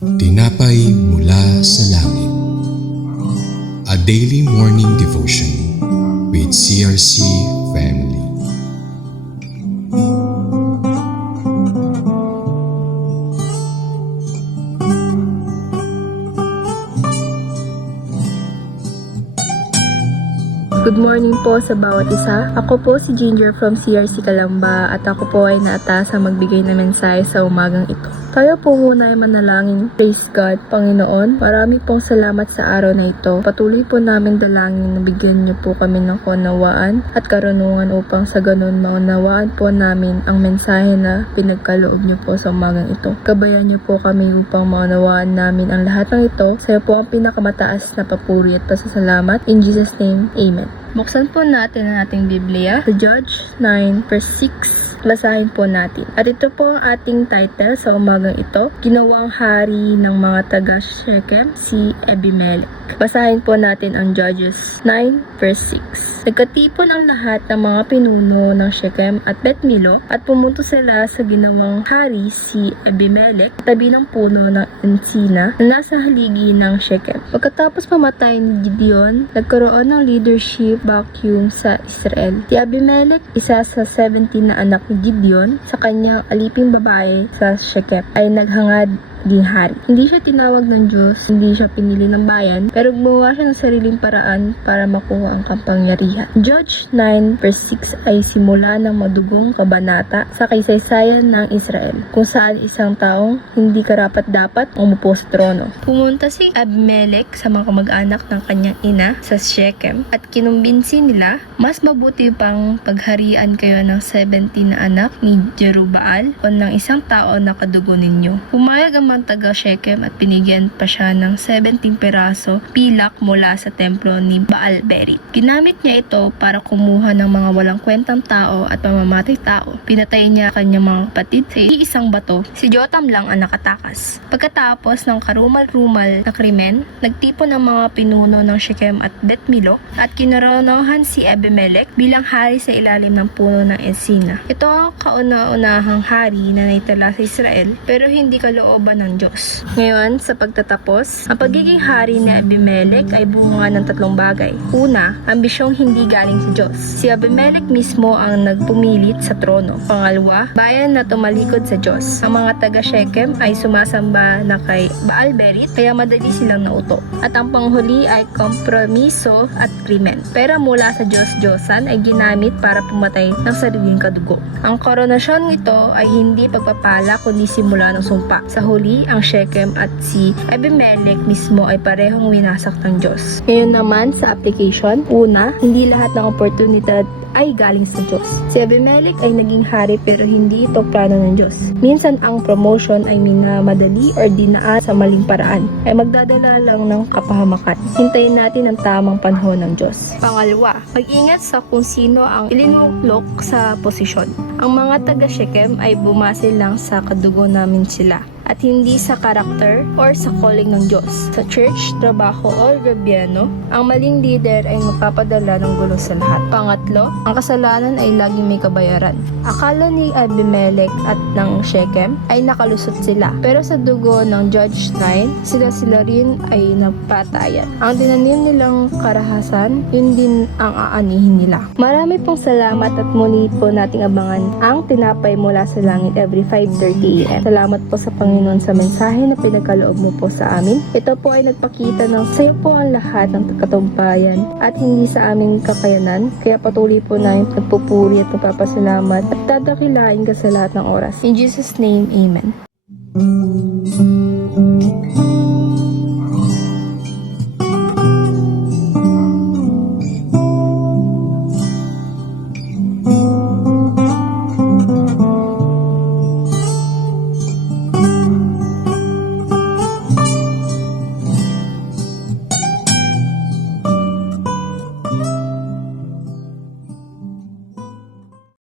Tinapay mula sa langit. A daily morning devotion with CRC family. Good morning po sa bawat isa. Ako po si Ginger from CRC Calamba at ako po ay naatasang magbigay ng mensahe sa umagang ito. Tayo po muna ay manalangin. Praise God, Panginoon. Marami pong salamat sa araw na ito. Patuloy po namin dalangin na bigyan niyo po kami ng kaunawaan at karunungan upang sa ganun maunawaan po namin ang mensahe na pinagkaloob niyo po sa umagang ito. Gabayan niyo po kami upang maunawaan namin ang lahat ng ito. Sa iyo po ang pinakamataas na papuri at pasasalamat. In Jesus' name, Amen. Buksan po natin ang ating Biblia sa Judges 9 verse 6. Basahin po natin. At ito po ang ating title sa umagang ito. Ginawang hari ng mga taga Shechem si Abimelech. Basahin po natin ang Judges 9 verse 6. Nagkatipon ang lahat ng mga pinuno ng Shechem at Beth Milo at pumunto sila sa ginawang hari si Abimelech tabi ng puno ng Encina na nasa haligi ng Shechem. Pagkatapos mamatay ni Gideon, nagkaroon ng leadership vacuum sa Israel. Si Abimelech, isa sa 17 na anak ni Gideon, sa kanyang aliping babae sa Shechem, ay naghangad ding hari. Hindi siya tinawag ng Diyos, hindi siya pinili ng bayan, pero gumawa siya ng sariling paraan para makuha ang kapangyarihan. Judge 9 verse 6 ay simula ng madugong kabanata sa kaysaysayan ng Israel, kung saan isang taong hindi karapat-dapat umupo sa trono. Pumunta si Abimelech sa mga kamag-anak ng kanyang ina sa Shechem at kinumbinsi nila, mas mabuti pang pagharian kayo ng 17 na anak ni Jerubbaal o ng isang tao na kadugo ninyo. Pumayag ang mga taga Shechem at binigyan pa siya ng 17 peraso pilak mula sa templo ni Baal Berit. Ginamit niya ito para kumuha ng mga walang kwentang tao at pamamatay tao. Pinatay niya kanyang mga kapatid sa iisang bato. Si Jotam lang ang nakatakas. Pagkatapos ng karumal-rumal na krimen, nagtipon ang mga pinuno ng Shechem at Beth Milo at kinoronohan si Abimelech bilang hari sa ilalim ng puno ng Encina. Ito ang kauna-unahang hari na naitala sa Israel pero hindi kalooban ng Diyos. Ngayon, sa pagtatapos, ang pagiging hari ni Abimelech ay bunga ng tatlong bagay. Una, ambisyong hindi galing sa Diyos. Si Abimelech mismo ang nagpumilit sa trono. Pangalawa, bayan na tumalikod sa Diyos. Ang mga taga Shechem ay sumasamba na kay Baal Berit, kaya madali silang nauto. At ang panghuli ay kompromiso at krimen. Pera mula sa Diyos-Diyosan ay ginamit para pumatay ng sariling kadugo. Ang koronasyon nito ay hindi pagpapala kundi simula ng sumpa. Sa huli, ang Shechem at si Abimelech mismo ay parehong winasak ng Diyos. Ngayon naman sa application, una, hindi lahat ng oportunidad ay galing sa Diyos. Si Abimelech ay naging hari pero hindi ito plano ng Diyos. Minsan ang promotion ay minamadali or dinaan sa maling paraan ay magdadala lang ng kapahamakan. Hintayin natin ang tamang panahon ng Diyos. Pangalawa, mag-ingat sa kung sino ang ilinulok sa posisyon. Ang mga taga Shechem ay bumase lang sa kadugo namin sila at hindi sa karakter or sa calling ng Diyos. Sa church, trabaho o gobyerno, ang maling leader ay magpapadala ng gulo sa lahat. Pangatlo, ang kasalanan ay laging may kabayaran. Akala ni Abimelech at ng Shechem ay nakalusot sila. Pero sa dugo ng Judge 9, sila rin ay napatayan. Ang dinanim nilang karahasan, yun din ang aanihin nila. Marami pong salamat at muli po nating abangan ang tinapay mula sa langit every 5:30 AM. Salamat po sa Panginoon sa mensahe na pinagkaloob mo po sa amin. Ito po ay nagpakita ng sa'yo po ang lahat ng katumpayan at hindi sa aming kakayanan. Kaya patuloy po na nagpupuri at nagpapasalamat at dadakilain ka sa lahat ng oras. In Jesus' name, Amen.